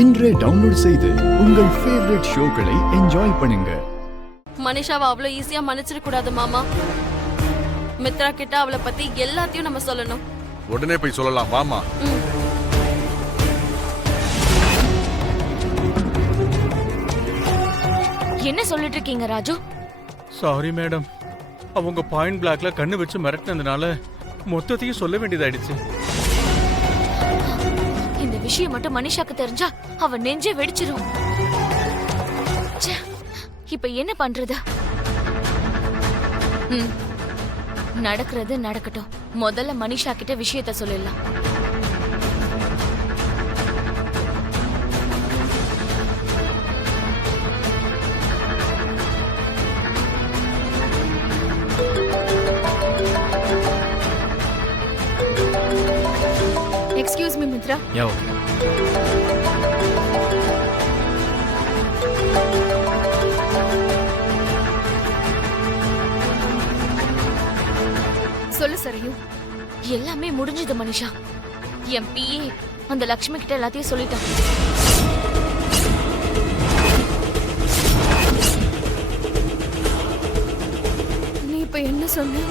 இன்றே டவுன்லோட் செய்து உங்கள் ஃபேவரட் ஷோக்களை என்ஜாய் பண்ணுங்க. மனிஷாவை அவ்வளோ ஈஸியா மன்னிச்சிட கூடாது மாமா. மித்ரா கிட்ட அவளை பத்தி எல்லாத்தையும் நம்ம சொல்லணும். உடனே போய் சொல்லலாம் வாமா. என்ன சொல்லிட்டு இருக்கீங்க ராஜு? சாரி மேடம், அவங்க பாயிண்ட் பிளாக்ல கண்ணு வச்சு மிரட்டினதுனால மொத்தத்தையும் சொல்ல வேண்டியதாயிடுச்சு. இந்த விஷயம் மட்டும் மனிஷாக்கு தெரிஞ்சா அவ நெஞ்சே வெடிச்சிரும். ச்சே, இப்ப என்ன பண்றது? நடக்கிறது நடக்கட்டும். முதல்ல மனிஷா கிட்ட விஷயத்த சொல்லிடலாம். Excuse me Mitra. Yeah okay. சொல்லு சரியு. எல்லாமே முடிஞ்சது மனிஷா. என் பிஏ அந்த லக்ஷ்மி கிட்ட எல்லாத்தையும் சொல்லிட்டான். நீ இப்ப என்ன சொன்ன?